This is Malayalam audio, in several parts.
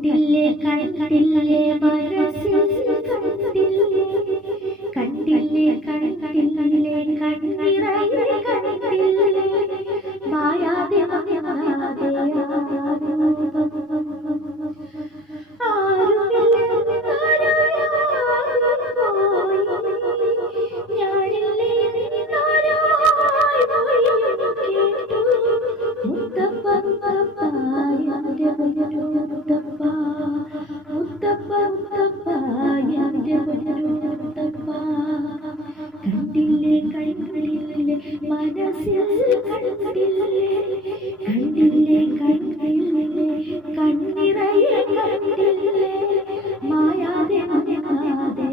കണ്ടില്ലേ കണ്ടില്ലേ മനസ്സിൽ കണ്ടില്ലേ കണ്ടില്ലേ കണ്ടില്ലേ കണ്ണിറയെ കണ്ടില്ലേ മായാതെ മായാതെ കണ്ടില്ലേ കണ്ടില്ലേ മനസ്സിൽ കണ്ടില്ലേ കണ്ടില്ലേ കണ്ടില്ലേ കണ്ണിറയെ കണ്ടില്ലേ മായാതെ മായാതെ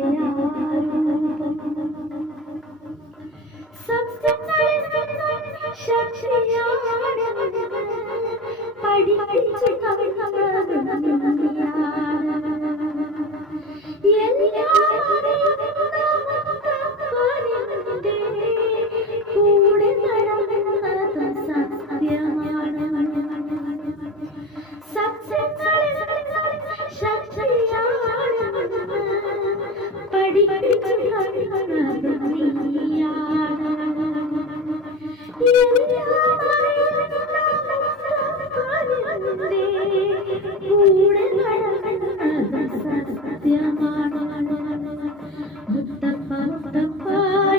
പഠിച്ചു കൂടെ നടന്നത് സത്യമാണ് പഠിച്ചു നടന്നത് നീയാണ് കൂടെ നടന്നത് സത്യമാണ് മുത്തപ്പ മുത്തപ്പ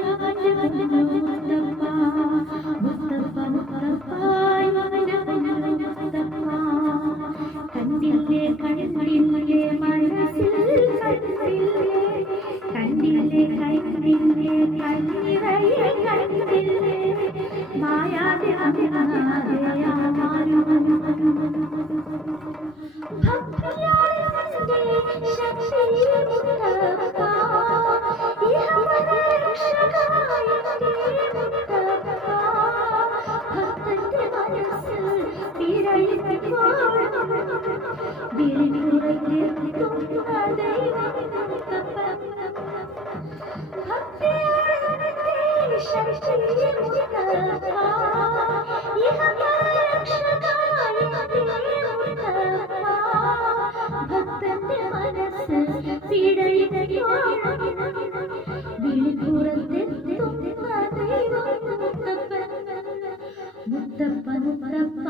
മുത്തപ്പ മുത്തപ്പ മുത്തപ്പ മുത്തപ്പ കണ്ടില്ലേ കണ്ടില്ലേ മനസ്സിൽ കണ്ടില്ലേ കണ്ടില്ലേ കണ്ടില്ലേ കണ്ണിറയെ കണ്ടില്ലേ മായാതെ മായാതെ ഭക്തിയാലെ ശക്തിയെ മുത്തപ്പ ഭക്തന്റെ മനസ്സ് വിളിക്കുറയ്ക്കുന്ന ദൈവം മുത്തപ്പ ഭക്തിയാലെ ശക്തിയെ മുത്തപ്പ ഭക്തന്റെ മനസ്സ് വിളിപ്പുറത്തെത്തുന്ന ദൈവം മുത്തപ്പ മുത്തപ്പ മുത്തപ്പ